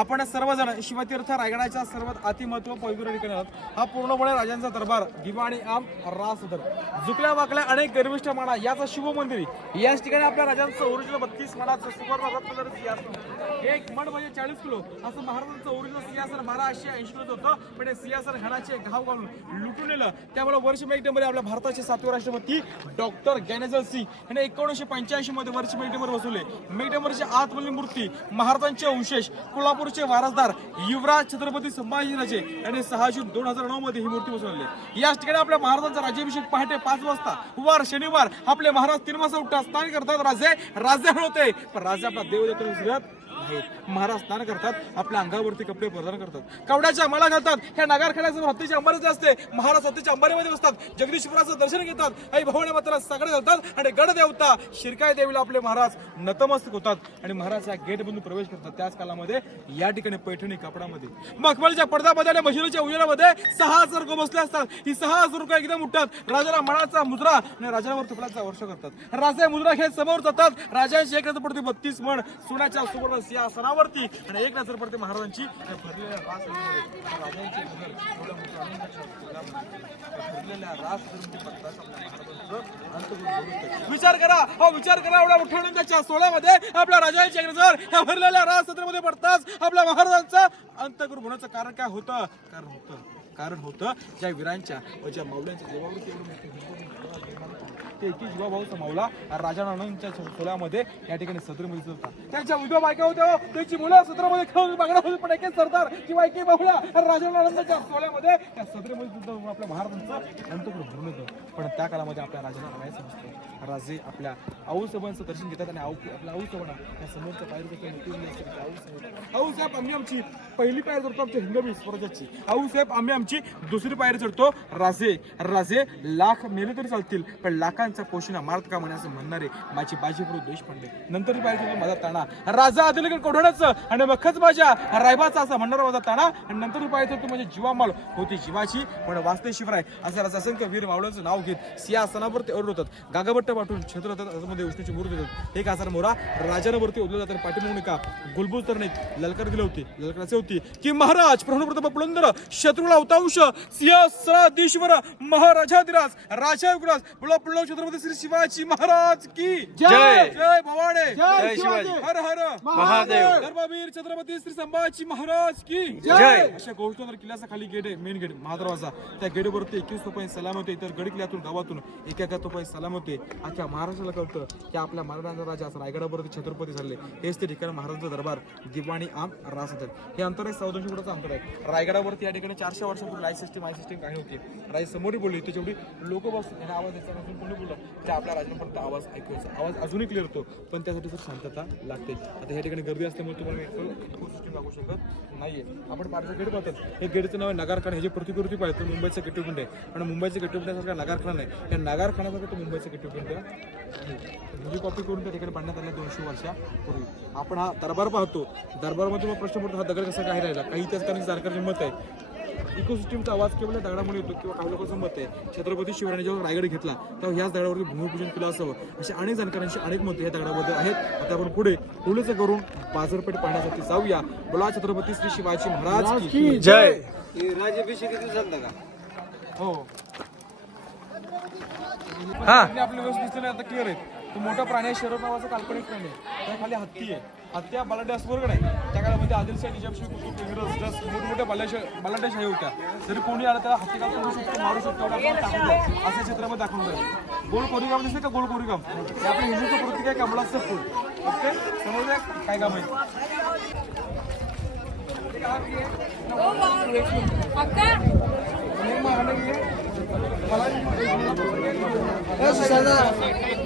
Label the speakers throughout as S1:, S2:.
S1: आपण सर्वजण शिवतीर्थ रायगडाच्या सर्वात अतिमहत्व पवित्र ठिकाणी आहोत. हा पूर्णपणे राजांचा दरबार दिवाणी आणि आम रास दर झुकल्या वाकल्या अनेक गर्विष्ठ म्हणा याचं शिवमंदिर आहे. याच ठिकाणी आपल्या राजांचं ओरिजिनल बत्तीस माळाचं सुवर्ण रत्न सिंहासन एक मण म्हणजे चाळीस किलो असं महाराजांचं ओरिजिनल सिंहासन बाराशे ऐंशी किलो होतं. पण हे सिंहासन घाणाचे घाव घालून लुटून नेलं. त्यामुळे वर्ष मेघटेमध्ये आपल्या भारताचे सातवे राष्ट्रपती डॉक्टर गॅनेजल सिंग यांनी एकोणीसशे पंच्याऐंशी मध्ये वर्ष मेघटेवर बसवले. मेघटेवरची आतमधली मूर्ती महाराजांचे अवशेष कोल्हापूरचे वारसदार युवराज छत्रपती संभाजीराजे यांनी सहा जून दोन हजार नऊ मध्ये ही मूर्ती बसवली. याच ठिकाणी आपल्या महाराजांचा राज्याभिषेक पहाटे पाच वाजता. वार शनिवार आपले महाराज तीन वाजता उठतात. स्नान करतात. राजे राजे होते पण राजे आपला देव देतो आहेत. महाराज स्नान करतात आपल्या अंगावरती कपडे परिधान करतात. कवड्याच्या माळा घालतात. ह्या नागारखेड्यासमोर हत्तीची अंबारीचे असते. महाराज हत्तीच्या अंबारीमध्ये बसतात. जगदीश्वराचं दर्शन घेतात. आई भवानी मात्र सगळे घालतात आणि गड देवता शिरकाय देवीला आपले महाराज नतमस्तक होतात आणि महाराज या गेट मधून प्रवेश करतात. त्याच कालामध्ये या ठिकाणी पैठणी कापडामध्ये. मखमलच्या पडद्यामध्ये आणि मशिनीच्या उजेडामध्ये सहा हजार रुपये बसले असतात. ही सहा हजार रुपये एकदम उठतात. राजाला मळाचा मुद्रा आणि राजावर तुकड्याचा वर्ष करतात. राजा मुद्रा घेत समोर जातात. राजांची एक पडते. बत्तीस मण सोन्याच्या सुवर्ण सिंहासनावरती आणि एक नजर पडते महाराजांची. भरलेल्या राजांची नजर भरलेल्या विचार करा हा विचार करा एवढ्या मोठ्या त्याच्या सोहळ्यामध्ये आपल्या राजांची एक नजर ह्या भरलेल्या रासत्रमध्ये पडताच आपल्या महाराजांचं. अंतगुरु होण्याचं कारण काय होतं? कारण होतं कारण होतं ज्या वीरांच्या व ज्या माऊल्यांच्या जीवावरती ते एकी जीवा भाऊ समावला. राजा नानांच्या सोहळ्यामध्ये या ठिकाणी सत्रेमध्ये दिसत होता त्यांच्या उद्या बायका होत्या हो. त्यांची मुलं सत्रामध्ये खेळून मागण्या होती पण एकेच सरदार किंवा एके बाहुला राजा नानांच्या सोहळ्यामध्ये त्या सत्रेमध्ये सुद्धा आपल्या महाराजांचं अंतकरून भरून येतं. पण त्या काळामध्ये आपल्या राजाला नाही समजतो राजे आपल्या आऊसाहेबांचं दर्शन घेतात आणि आऊ आपल्या आऊसाहेबांना त्या समोरच्या औ साहेब आम्ही आमची पहिली पायरी चढतो आमच्या हिंदवी स्वराज्याची. आऊसाहेब आम्ही आमची दुसरी पायरी चढतो. राजे राजे लाख मेले तरी चालतील पण लाखांचा पोषण मारत का म्हणे असं म्हणणारे माझी बाजीप्रभू देशपांडे नंतर पाहिजे माझा ताणा. राजा आदिलगड कोढवण्याचं आणि मखच माझ्या रायबाचा असा म्हणणारा माझा ताणा. आणि नंतर पाहिजे म्हणजे तू माझी जीवामाल होती जीवाची पण वाचते शिवराय. असं राजा असंख्य वीर मावळ्यांचं नाव घेत सिंहासनावर ते ओरड होतात. गागाबट्ट पाठवून छत्र होतात मध्ये उष्णीची मूर्ती देतात हे कासार मोरा राजांवरती उदलं जातात पाठीमागून का गुलबुज तर नाही ललकार दिली होती. ललकाराचे होती. की महाराज प्रभुप्रताप पुलंदर शत्रूला अवतांश सिंहासनाधीश्वर महाराजाधिराज राजा युगराज बोला पुढला छत्रपती श्री शिवाजी महाराज की
S2: जय.
S1: जय भवाने
S2: जय शिवाजी.
S1: हर हर!
S2: महादेव.
S1: धर्मवीर छत्रपती श्री संभाजी महाराज की
S2: जय.
S1: अशा गोष्ट तर किल्ल्याचा खाली गेट आहे मेन गेट महादरवाजा. त्या गेटवरती एकवीस तोपाई सलाम होते इतर गड किल्ल्यातून गावातून एका एका तोपाई सलाम होते. अख्ख्या महाराष्ट्राला कळतं की आपल्या महाराजांचा राजा असं रायगडावरती छत्रपती झाले. हेच ते ठिकाण महाराजांचा दरबार दिवाणी आम रास हे अंतर आहे चौदाशे फुटाचं अंतर आहे. रायगडावरती या ठिकाणी चारशे वर्षापूर्वी लाइट सिस्टीम आय सिस्टीम काही होती. राई समोर बोलली त्याची एवढी लोक बसून आवाज यायचा नसून कोणी बोललं तर आपल्या राजाला फक्त आवाज ऐकू आवाज अजूनही क्लिअर होतो पण त्यासाठी सर शांतता लागते. आता या ठिकाणी गर्दी असल्यामुळे तुम्हाला इको सिस्टीम लागू शकत नाही आहे आपण पाठचं गेट पाहतात हे गेटचं नाव आहे नगारखाना. हे जे प्रतिकृती पाहिजे तर मुंबईचं गेटवेपिंड आहे. पण मुंबईचं गेटवेपिंडासारखा नगारखाना नाही. या नगारखानासारखं तो मुंबईचं गेटवेपिंड आहे. कॉपी करून त्या ठिकाणी बांधण्यात आल्या दोनशे वर्षापूर्वी. आपण हा दरबार पाहतो. दरबारमध्ये मग प्रश्न पडतो हा दगड कसा काय राहिला? काही त्याच कारण सरकारचे मत आहे. इकोसिस्टीमचा आवाज केवळ या दगडामुळे येतो किंवा काही लोकांचं मत आहे. छत्रपती शिवरायांनी जेव्हा रायगड घेतला तेव्हा ह्याच दगडावरती भूमिपूजन केलं असावं. असे अनेक जाणकारांची अनेक मतं या दगडाबद्दल आहेत. आता आपण पुढे पुढेच करून बाजारपेठ पाहण्यासाठी जाऊया. बोला छत्रपती श्री शिवाजी महाराज की
S2: जय.
S1: हो
S2: हा.
S1: आणि आपली व्यवस्थित दिसते नाही आता क्लिअर आहे. तो मोठा प्राणी आहे शरद नावाचा काल्पनिक प्राणी आहे. त्या खाली हत्ती आहे. हत्ती हा बलाढ्य असं बरोबर नाही. त्या काळामध्ये आदिलशाही निजामशाही कुतुब इंग्रज जस मोठमोठ्या बलाढ्य बलाढ्यशाही होत्या. जरी कोणी आलं त्याला हत्ती कापून शकतो मारू शकतो. असं चित्रामध्ये दाखवून जाईल गोल कोरीगाम दिसते का? गोल कोरीगाम हे आपल्या हिंदूचं प्रतीक आहे कमळाचं फूल. ओके? समजलं काय काम आहे? घेऊया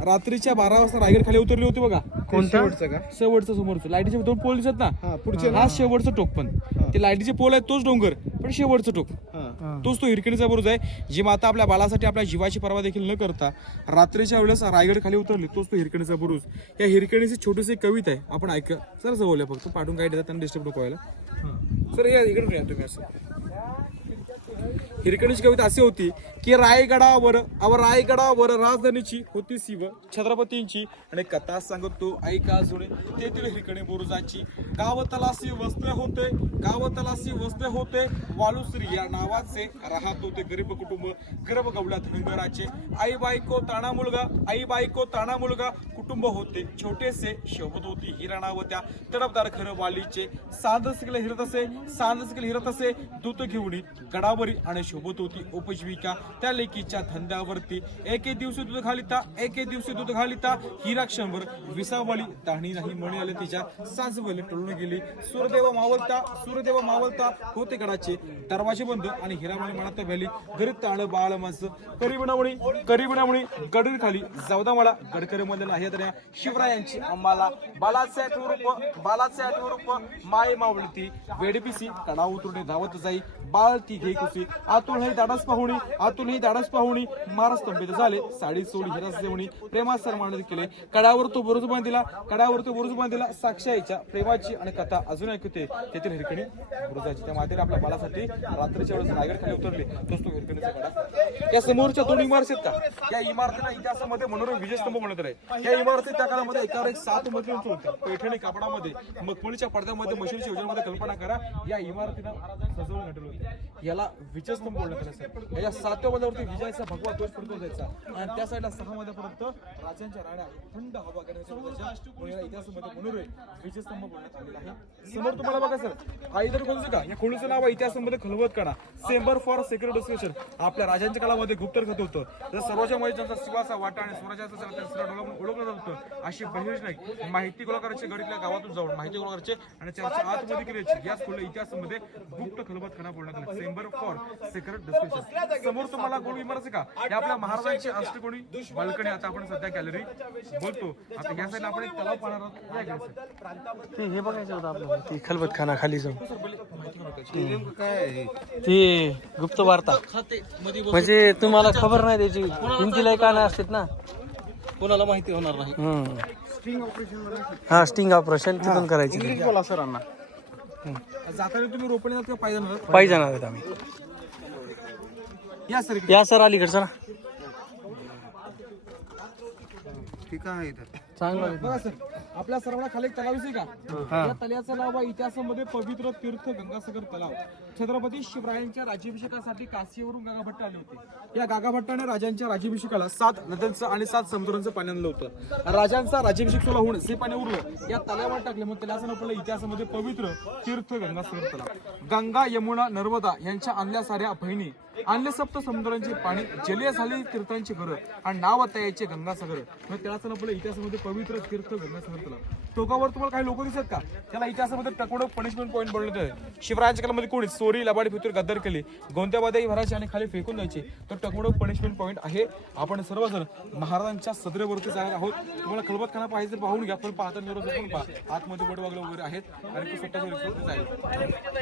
S1: रात्रीच्या बारा वाजता रायगड खाली उतरली होती बघा.
S3: कोणता?
S4: शेवटचं का?
S1: शेवटचं समोरचं. लाईटीचे दोन पोल दिसत ना?
S4: हा पुढचे ना?
S1: हा शेवटचं टोक पण. ते लाईटीचे पोल आहे तोच डोंगर पण शेवटचं टोक.
S4: हा.
S1: तोच तो हिरकणीचा बुरुज आहे जी माता आपल्या बालासाठी आपल्या जीवाची पर्वा देखील न करता रात्रीच्या वेळेस रायगड खाली उतरली तोच तो हिरकणीचा बुरुज. या हिरकणीची छोटीशी कविता आहे. आपण ऐक. सर जवळ फक्त. पाठवून काय देतात त्यांना डिस्टर्ब नको व्हायला. सर या इकडे या तुम्ही असं. हिरकणीची कविता अशी होती की रायगडावर अव रायगडावर राजधानीची होती शिव छत्रपतींची. आणि कथा सांगतो ऐका जुळे तेथील हिरकणी बुरुजाची. गाव वस्त्र वस्ते होते गाव वस्त्र वस्ते होते. वालुश्री या नावाचे राहत होते गरीब कुटुंब गर्भ गवल्या धनगराचे आई बायको ताणा मुलगा आई बायको ताणा मुलगा कुटुंब होते. छोटेसे शोभत होती हिराणावत्या तडपदार खरं वालीचे सांद हिरत असे सांद हिरत असे दूत घेऊन गडावरी आणि शोभत होती उपजीविका त्या लेकीच्या धंद्यावरती. एके दिवशी दूध घालिता एके दिवशी दूध घालिता. हिरा क्षणभर विसावली ताहणी नाही म्हणे आले तिच्या. सांजवले टळून गेली. सूर्यदेव मावलता सूर्यदेव मावलता होते गडाचे. दरवाजे बंद आणि हिरामणी म्हणत व्हॅली गरीब ताण बाळ माणसं. करी बनवणी गडीर खाली. जावदा मला गडकरी मध्ये आहे तर शिवरायांची आम्हाला बालाचे आठवं रूप बालाचे आठवं रूप माय मावळती वेडपिसी कडा उतरुणे धावत जाई. बाळ ती घे कुसी आतून ही दाडस पाहुणी आतून ही दाडस पाहुणी. मार स्तंभित झाले. साडी सोडी हिरस देवणी प्रेमात सन्मान केले. कडावर तो बुरुज बांधिला. कडावर तो बुरुज बांधिला. साक्षाईच्या प्रेमाची आणि कथा अजून ऐकते. तेथील हिरकणी बुरुजाची. त्या मातेने आपल्या बाळासाठी रात्रीच्या वेळेस रायगड खाली उतरले. तोच तो हिरकणीचा कडा या समोरच्या दोन इमारती आहेत का? या इमारतीला इतिहासामध्ये मनोरम विजयस्तंभ म्हणत आहे. या इमारती त्या काळामध्ये एकावर एक सात मजली उंच होत्या. पैठणी कापडामध्ये मखमलीच्या पडद्यामध्ये मशीनच्या योजनेमध्ये कल्पना करा. या इमारतीला सजवून घडवलं याला विजयस्तंभ बोलण्यात आलं सर याच्या सातव्या मजल्यावरती विजयाचा भगवा ध्वज पडतो जायचा आणि त्या साईडला सहा मध्यापर्यंत राजांच्या राण्या थंड हवा करण्याच्या मध्याच्या म्हणून इतिहासामध्ये मनोरे विजयस्तंभ बोलण्यात आलेला आहे. समोर तुम्हाला बघा सर आईदर कोणचं का? या खोलीचं नाव आहे इतिहासामध्ये खलवत करा सेंबर फॉर सेक्रेट डिस्कशन आपल्या राजांच्या काळामध्ये गुप्तर खात होतं. तर सर्वांच्या मध्ये ज्यांचा शिवाचा वाटा आणि स्वराज्याचा सगळा ओळखलं जात होतं. अशी बहिष नाही. माहिती गोळा करायची गडीतल्या गावातून जाऊन माहिती गोळा करायचे आणि त्याच्या आतमध्ये करायची याच खोल्या इतिहासामध्ये गुप्त खलबत खाना बोलण्यात आलं सेंबर फॉर सेक्रेट डिस्कशन समोर तुम्हाला कोण इमारत का? हे आपल्या महाराजांची अष्टकोणी बाल्कनी आता आपण सध्या गॅलरी बोलतो. आता या साईडला आपण एक तलाव पाहणार आहोत या.
S3: ते हे बघायचं होतं आपल्याला. ते खलबत खाना खाली जाऊन ते गुप्त वार्ता. म्हणजे तुम्हाला खबर नाही त्याची. हिंदीला का? नाही असतात ना.
S1: कोणाला माहिती होणार नाही?
S3: हम्म.
S4: स्टिंग ऑपरेशन
S3: हा स्टिंग ऑपरेशन तिथून करायची.
S4: बोला सरांना.
S1: जाताना तुम्ही रोपणे जात का पाहिजे
S3: जाणार आहेत आम्ही.
S1: या सर
S3: या सर अलीकडे चला.
S4: ठीक आहे इथं.
S3: चांगलं आहे.
S1: बघा सर. आपल्या सर्वांना खाली एक तलाव दिसेल का? या तलावाचं नाव आहे इतिहासामध्ये पवित्र तीर्थ गंगासागर तलाव. छत्रपती शिवरायांच्या राज्याभिषेकासाठी काशीवरून गागाभट्ट आले होते. या गागाभट्टाने राजांच्या राज्याभिषेकाला सात नद्यांचं आणि सात समुद्रांचं पाणी आणलं होतं. राजांचा राज्याभिषेक सोहळा होऊन जे पाणी उरलं. या तलावात टाकले. मग त्याला नाव पडलं इतिहासामध्ये पवित्र तीर्थ गंगासागर तलाव. गंगा यमुना नर्मदा यांच्या आणल्या साऱ्या बहिणी आणले सप्त समुद्रांचे पाणी जलीय झाले तीर्थांची घरं आणि नाव आता यायचे गंगासागर. मग त्याला नाव आपल्या इतिहासामध्ये पवित्र तीर्थ गंगासागर तलाव टोकावर तुम्हाला काही लोक दिसत का? त्याला इतिहासामध्ये टकोडो पनिशमेंट पॉईंट बोलण्यात आहे शिवरायांच्या काळामध्ये कोणी चोरी लबाडी फितूर गद्दार केली. गोंत्यामध्ये भरायचे आणि खाली फेकून द्यायचे. तर टकोडो पनिशमेंट पॉईंट आहे. आपण सर्वजण महाराजांच्या सदरेवरती जाणार आहोत. तुम्हाला खलबत खाना पाहिजे तर पाहून घ्या. पण पाहता निरोज पण पहा. आतमध्ये वड वगैरे वगैरे आहेत. आणि ते स्वतःच्या रिसोर्ट